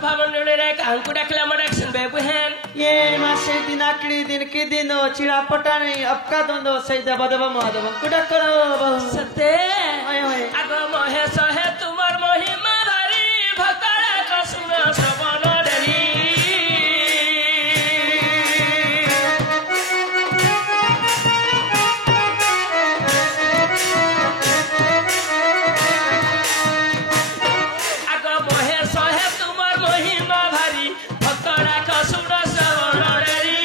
भावने कांकु डाकला मडाक्सन बेबुहेन ये मासे दिनाकड़ी दिन की दिन चिड़ा पटानी अपका दोंदो सही देव महादेव कुड़ा करो बहु सते ओए ओए आगो महेश है तुमर महिमा भारी भक्तरा कसुन श्रवण डरी आगो महेश है तुमर महिमा भारी भक्तरा कसुन श्रवण डरी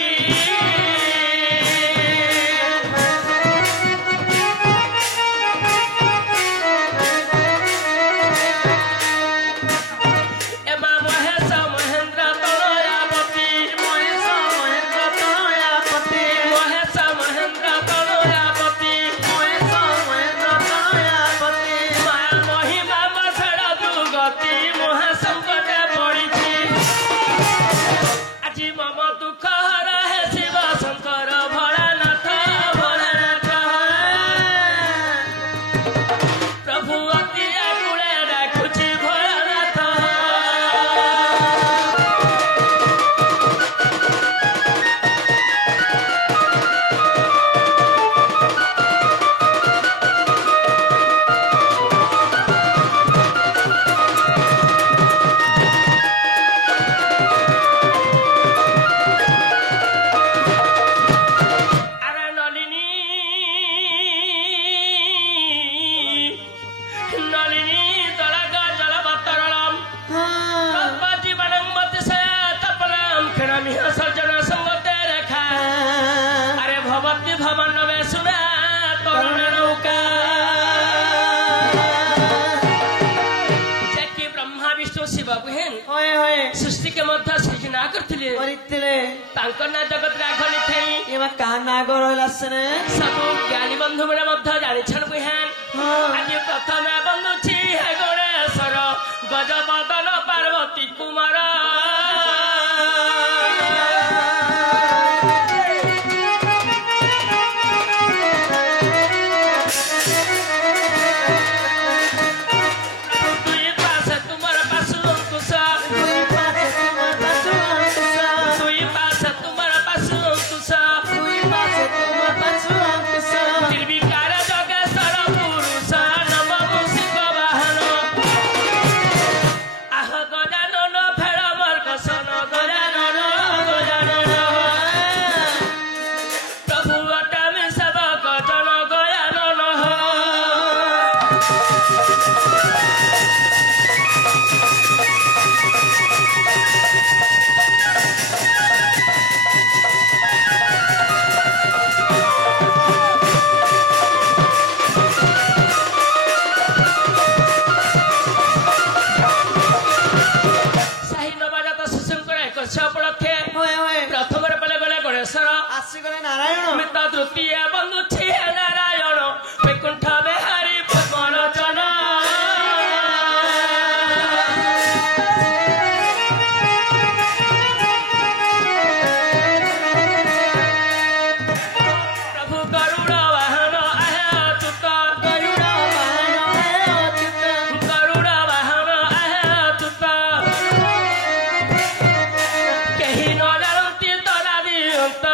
सृष्टि के मध्य सृजना करथिले तांकर ना जगत राखनी थई एमा काना गरलासने सब ज्ञानी बंधु बने मध्य जानि छन बुहेन आज प्रथम बंधु छी है गणेश्वर गजबदन पार्वती कुमार तृतीय बंधु छे नारायण वैकुंठ बिहारी पद्मलोचन प्रभु गरुड़ वाहन आहे अच्युत गरुड़ वाहन आहे अच्युत कहीं न जानती तोरा दियंत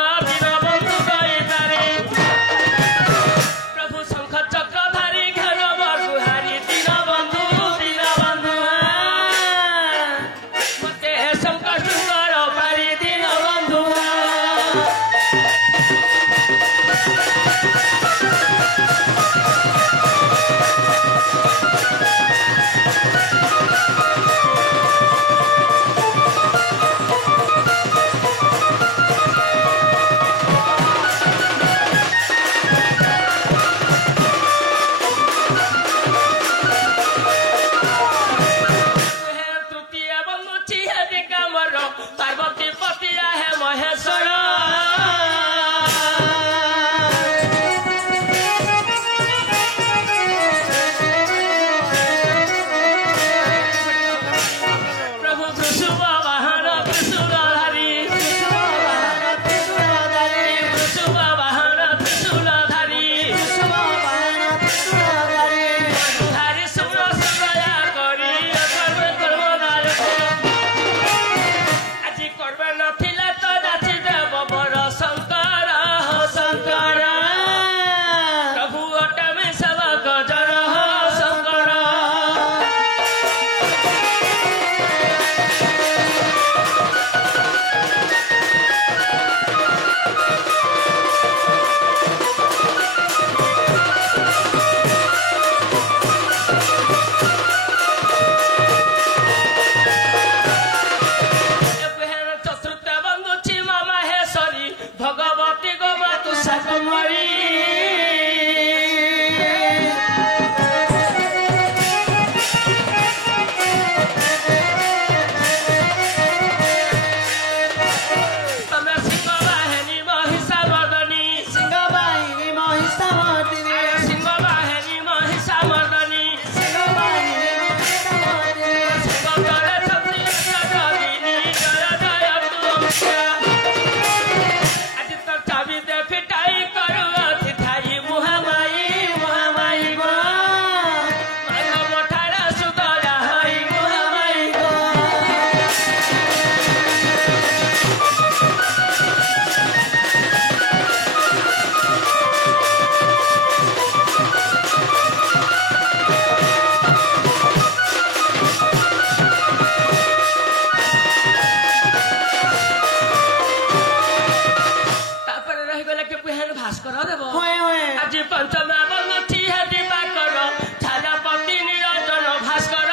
आज पंचम बंगुठी है दिवाकर छायापति निरंजन भास्कर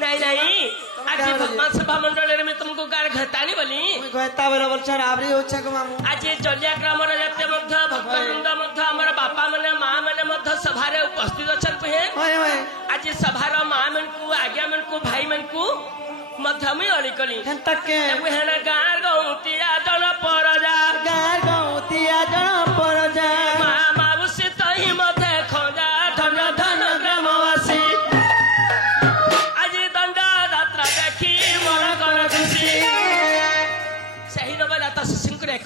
नहीं नहीं आज भगवान सभा मंडल में तुमको गार घतानी बोली घता बराबर छर आबरी होछा को मामू आज जलिया ग्राम रे जते मध्य भक्तवृंद मध्य हमर बापा माने मां माने मध्य सभा रे उपस्थित अछन पे होय होय आज सभा रा मां मन को आज्ञा मन को भाई मन को मध्य में अलिकली हंत के वेहन गार गौतिया जन परजा गार गौतिया जन परजा मां माउसी तही मध्य खोजा धन धन ग्रामवासी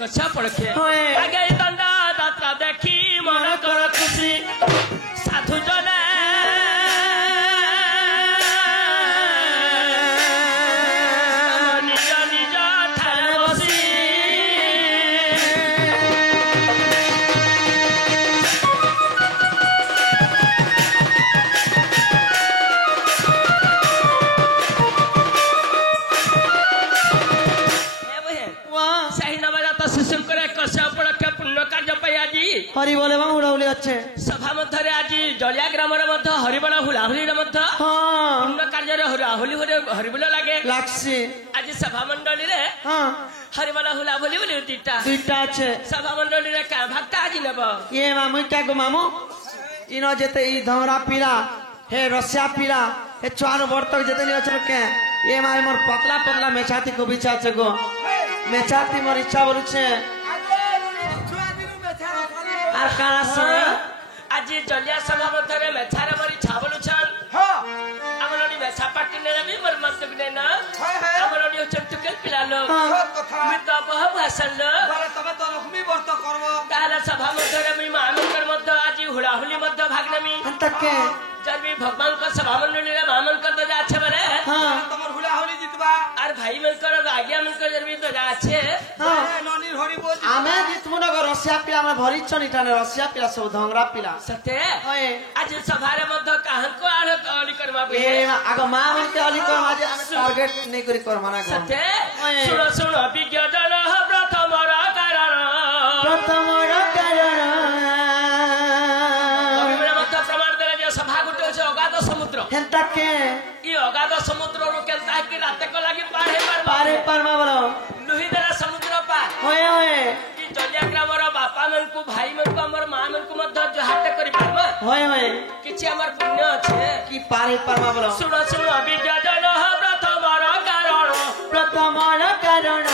कच्छा पड़के आगे दंडा दात्रा देखी मन कर खुशी साधु जने निज निज ठाणे बसी हरि बोले मां उड़ाउली अच्छे सभा मध्य आज जलिया ग्राम मध्य हरिबोल हुलाहुली पुण्य कार्य हुलाहुली हरिबोल लगे लाक्सी आज सभा मंडली रे हरिबोल हुलाहुली बोली दुईटा अच्छे सभा मंडली रे का भक्ता आज नेब ये मामू क्या को मामू इनो जेते ई धमरा पीला हे रसिया पीला हे चुआन बर्तक जेते नि अछन के ये मारे मोर पतला पतला मेछाती को बिछा छगो मेछाती मोर इच्छा बोलु छे आर काना सुन आज जलिया सभा मध्य मेछारे मरी छाबलु छन हमरनी मेछा पाटी ने भी मर मत ने ना हमरनी चंटुके पिला लो मित बह भाषण लो तबे तो लक्ष्मी व्रत करबो ताला सभा मध्य मी मानकर मध्य आज हुलाहुली मध्य भागनमी अंतके जब भी भगवान का सभा मंडली रे मामन कर तो जाछे बरे तमर हुलाहुली जितबा आर भाई मन कर आज्ञा मन कर जब भी तो जाछे ननी हरि बोल आमे जितमु न रसिया पिला हम भरी छनी टाने रसिया पिला सब धंगरा पिला सते ओए आज सभा रे मध्य काहन को आलो अली करबा पे ए आगो मां मन के अली कर आज टारगेट नहीं करी कर माना गो सते सुनो सुनो विज्ञान प्रथम रा कारण समुद्र हेंता के ई अगाध समुद्र रो केंता कि राते को लागि पारे परमा बरो लुही देरा समुद्र पार होए होए ई जलिया ग्राम रो बापा मन को भाई मन को हमर मां मन को मध्य जो हाट करि पारबा होए होए किछि हमर पुण्य छे कि पारे परमा बरो सुनो सुनो विज्ञान प्रथम रा कारण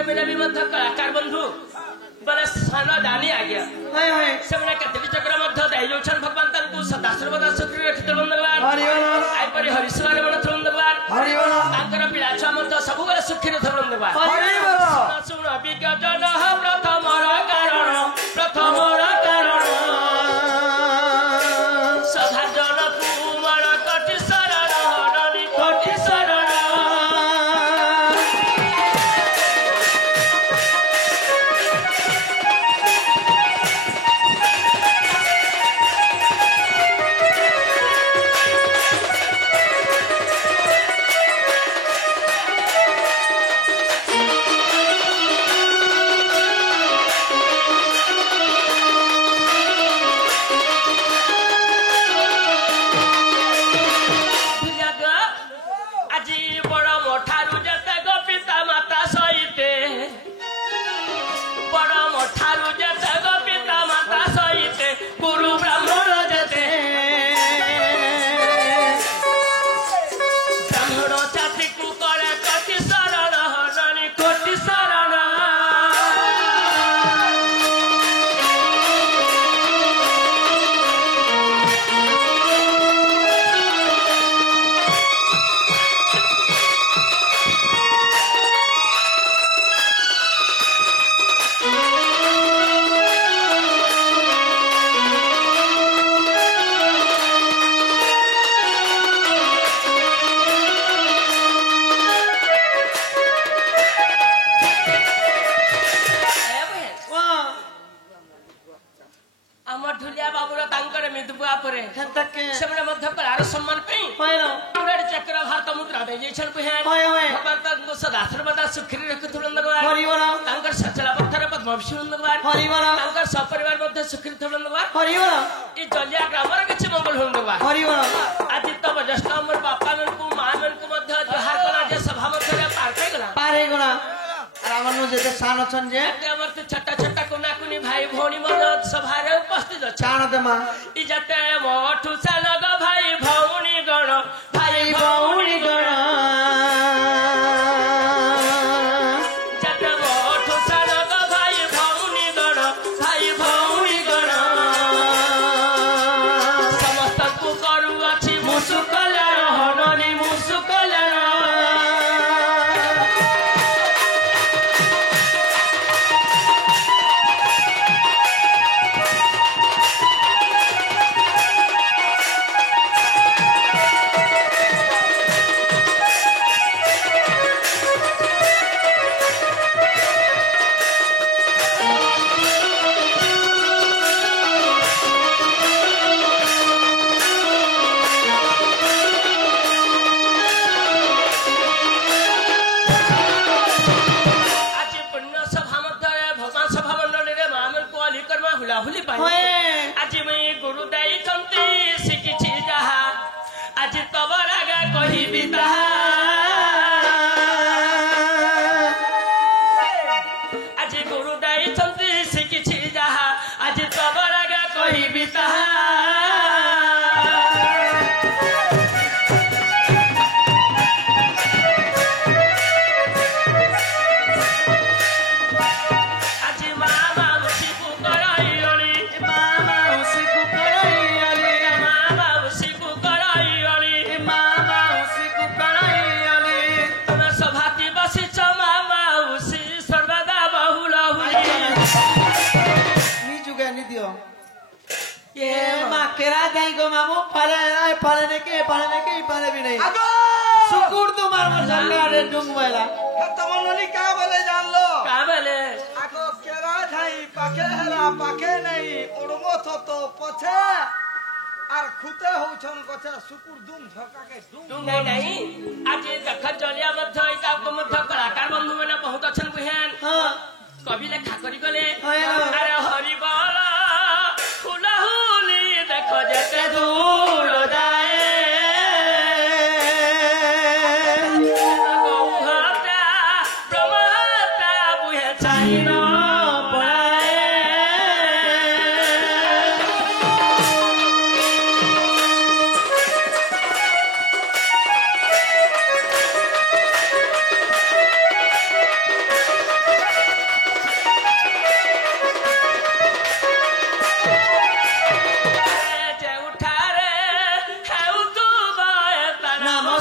से मेरा भी मध्य कलाकार बंधु बड़े सान दानी आ गया से मैंने कतली चक्र मध्य दैजोछन भगवान तंकु सदाश्रवदा सुक्री रखित बंदवार आई परि हरिश्वर मन थुंदवार तांकर पिलाछा मध्य सब बड़े सुखी रथ बंदवार सुन विज्ञान प्रथम कारण सदा जन कुमार कटि शरण हरि कटि शरण सपरिवार मध्य सुखी जलिया ग्राम किसी मंगल हो आज तब ज्येष्ठ मोर बापा को माँ को जोहार कला सभा मध्य पार गला सान अच्छन छोटा छोटा कुना कुनी भाई भौणी सभा उपस्थित अच्छा इजते मोठू सानग भाई भौणी गण भाई भौणी गण आज मैं गुरु दाई शिखी जहा आज तब आगा कही आज गुरु दाई शिखी जहा आज तब आगा कही मामू पाले भी नहीं सुकुर तुम्हार मसल्ला रे डुंग वाला तमनली का बोले जान लो का बोले आको केरा थाई पाके हरा पाके नहीं ओडमो तो पछे आर खुते होछन कछा सुकुर दुम झका के दुम नहीं आज देख जलिया मध्य इता को मध्य कलाकार बंधु माने बहुत अछन बहन हां कवि लेखा करी गले अरे हरि बाला फुलहुली देखो जते दूर जाए गौहता ब्रह्मता बुहे चाहिना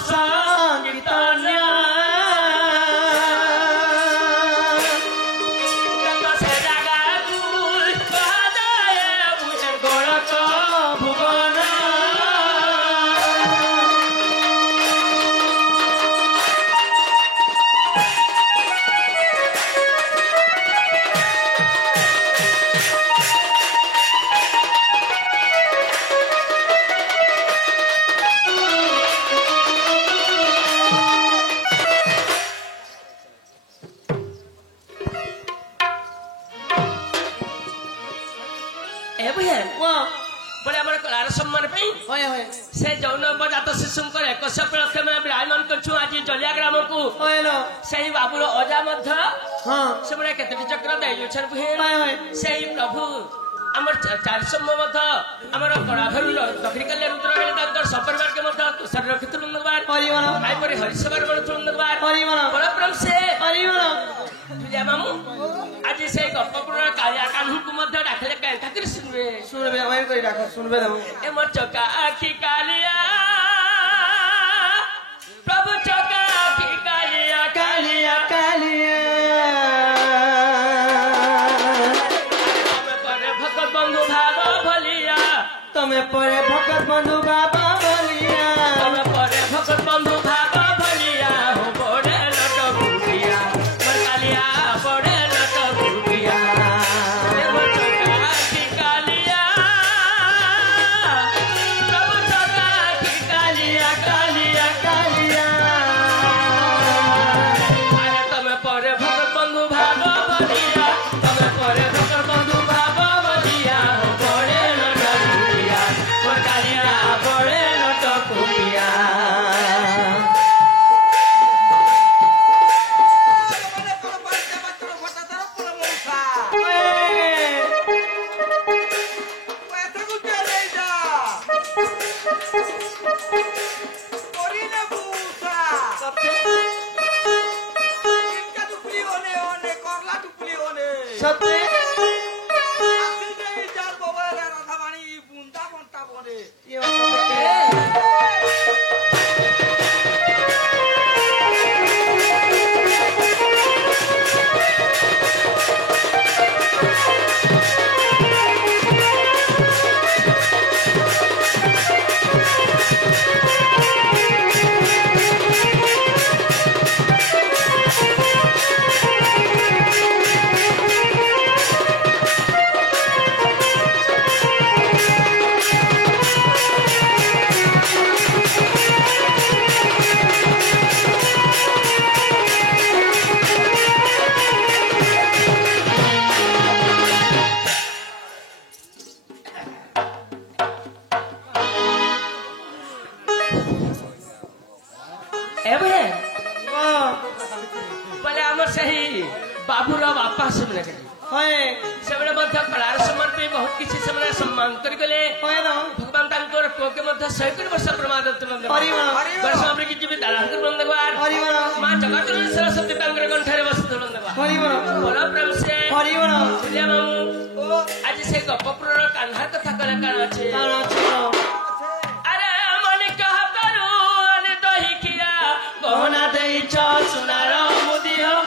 संगीत से जौन नवजात शिशु एक लक्ष्य में विराजमान कर आज जलिया ग्राम को से बाबूर अजा से केतोटी चक्र दे से प्रभु आमर 400 आमर कड़ाधर दक्षिण कालिया रुद्र बेले सपरिवार के तुषार रखित आईपरी हरिशवर बड़प्रम से मामू आज से गपपुर कालिया कान्हू को डाकले कैंठा सुनबे एमर चका आखी कालिया प्रभु चका आखी कालिया कालिया कालिया तमे परे भगत बंधु बाबा भलिया तमे परे भगत बंधु बाबा भलिया हो बड़े लट गुटिया मर कालिया बड़े लट गुटिया देव चका की कालिया प्रभु चका की कालिया कालिया कालिया अरे तमे परे भगत बंधु बाबा भलिया तमे परे भगत बंधु बाबा भलिया हो बड़े लट गुटिया मर कालिया बड़े लट गुटिया बाबूर बापा से कलार समर्पी बहुत किसी से सम्मान करगले भगवान पुओ के 100 वर्ष प्रमाद माँ जगत सरस्वती कंठे बड़प्रम से आज से गपपुर कान्हा कथा कले अरे मन कह करू दही खीरा गहना दे सुनार मुदी हो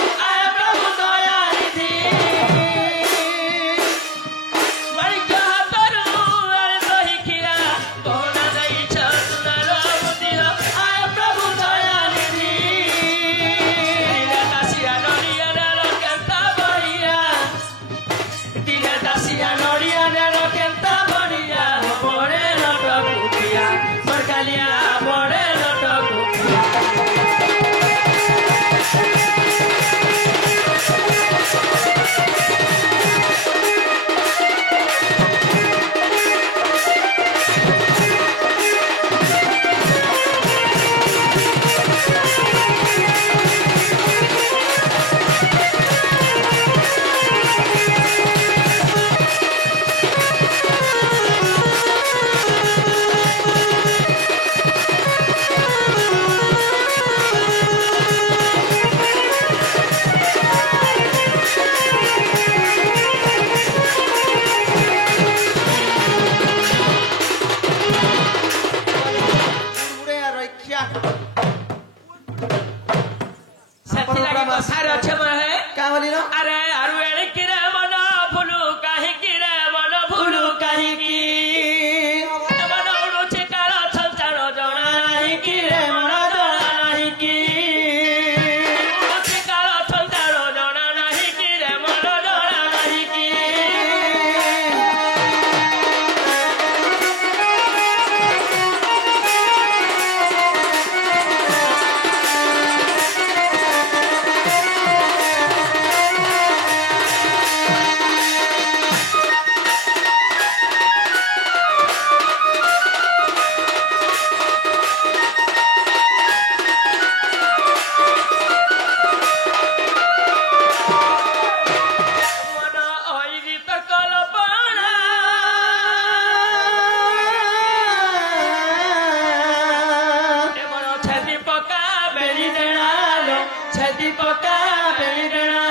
काटी पका बेली बेणा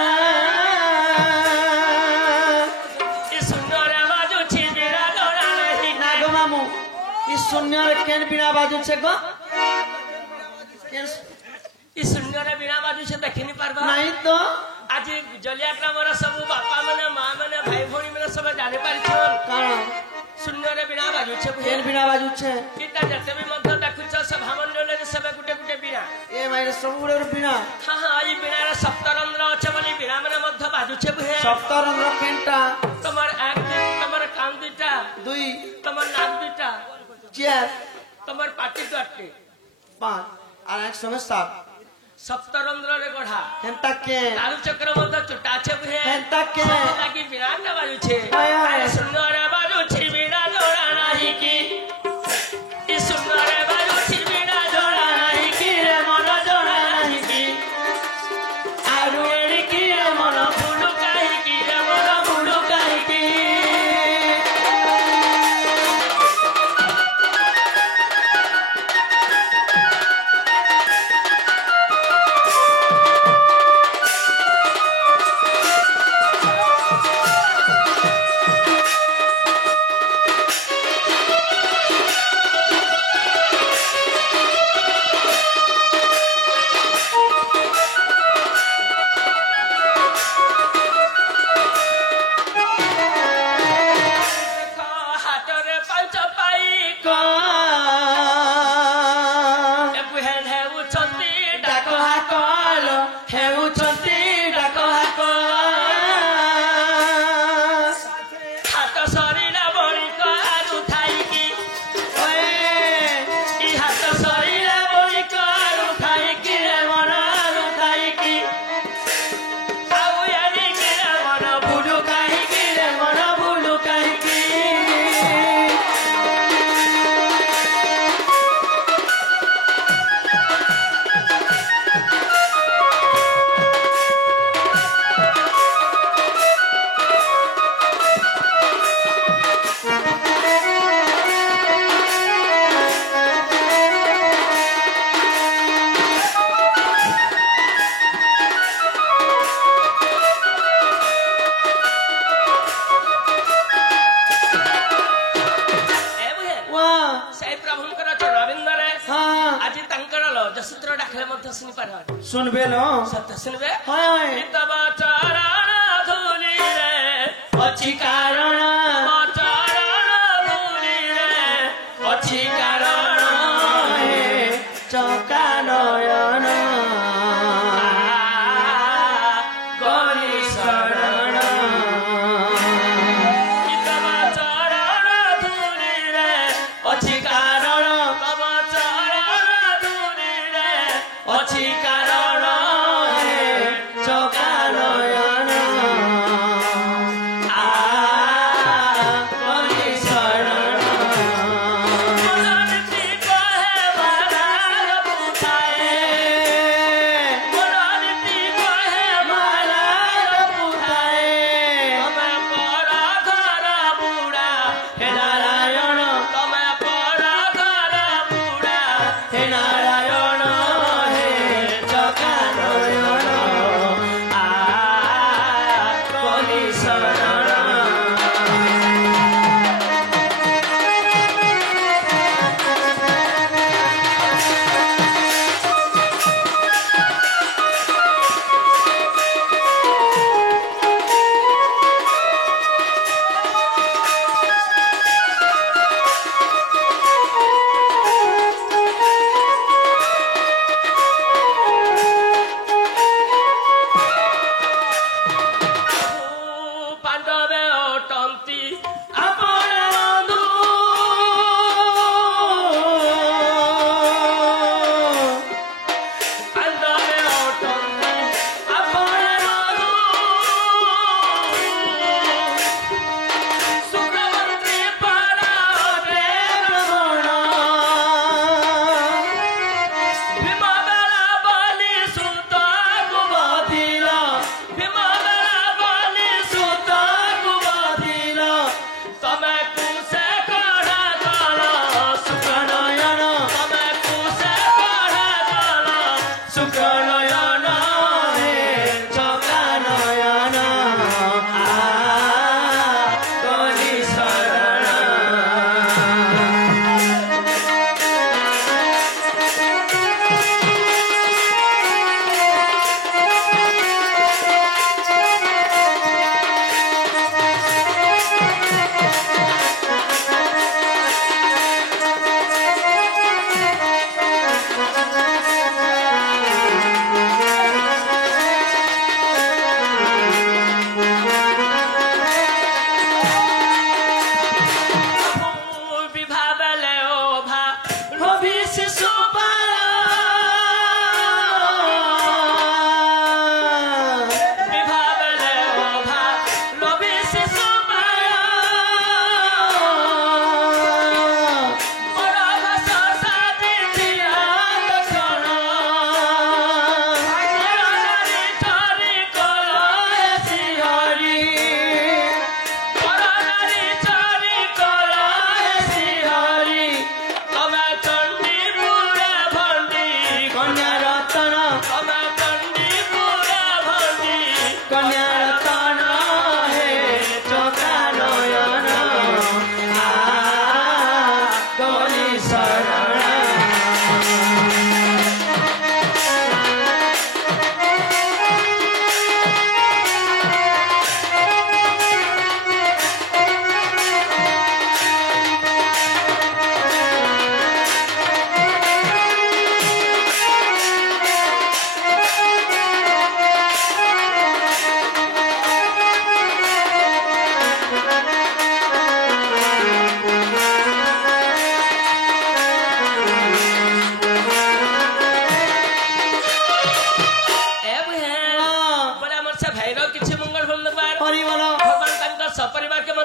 ई शून्यरे बाजुछि बिना जोड़ा नहीं ना गो मामू ई शून्य रे केन बिना बाजू छे गो केन ई शून्यरे बिना बाजुछि देखिनि पारबा नहीं तो आज जलिया ग्रामर सब बापा माने माँ माने भाई भौणी माने सब जाने पारिछन कारण शून्यरे बिना बाजुछि केन बिना बाजू छे इटा जते भी मध्य देखुछ सब भामंडल सब गुटे गुटे बिना ए माइरे सब गुड़े बिना हाँ हाँ ई बिना रे सप्तरंध्र अछि बोली बिना माने मध्य बाजुछि बुहे सप्तरंध्र केनटा तमर एक तमर कान दुटा दुई तमर नाक दुटा चार तमर पाटी दुटे पांच और एक समय सात सप्तरंध्र रे गढ़ा हेंता के कालू चक्र मध्य चुटा छे बुहे हेंता के लागी बिना ना बाजुछि हाय हाय अरे शून्यरे बाजुछि बिना जोड़ा नाही की ई शून्यरे बाजुछि बिना जोड़ा नाही की रे मन जोड़ा नाही की आरु एड़ी की रे मन फुलु काहे की रे मन फुलु काहे की देखो हाटरे पंच पाई का ए बुहेन हे उचंती डाक हाकल हेउछंती डाक हाकल हाट सरीला बड़ी कारू थाई की ओए ई हाट सरीला बड़ी कारू थाई की रे मन आरू थाई की आउ यानी की रे मन भूलु काहे की रे मन भूलु काहे की ए बुहे वाह सेई प्रभुंकर चरणविंदरे हाँ আজি তাঙ্কর লজসূত্র ডাকলে মধ্যে শুনি পার सुनबे लो সত্য শুনবে हाय हाय তব চরণ ধুলি রে अछि कारण চরণ ধুলি রে अछि कारण हे चका नयन गरी शरण তব চরণ ধুলি রে अछि कारण তব চরণ ধুলি রে अछि कारण हे चका नयन आ गरी शरण শান্তি কহে বাধার বুঝায়ে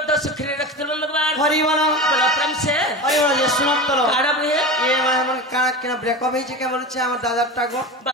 मत सुखरे रख दलो लगवार हरि बोलो बोला प्रेम से हरि बोलो ये सुनो तो काड़ा बुहे ये माय मन काना केना ब्रेकअप होइছে কে বলছে আমার দাদারটা গো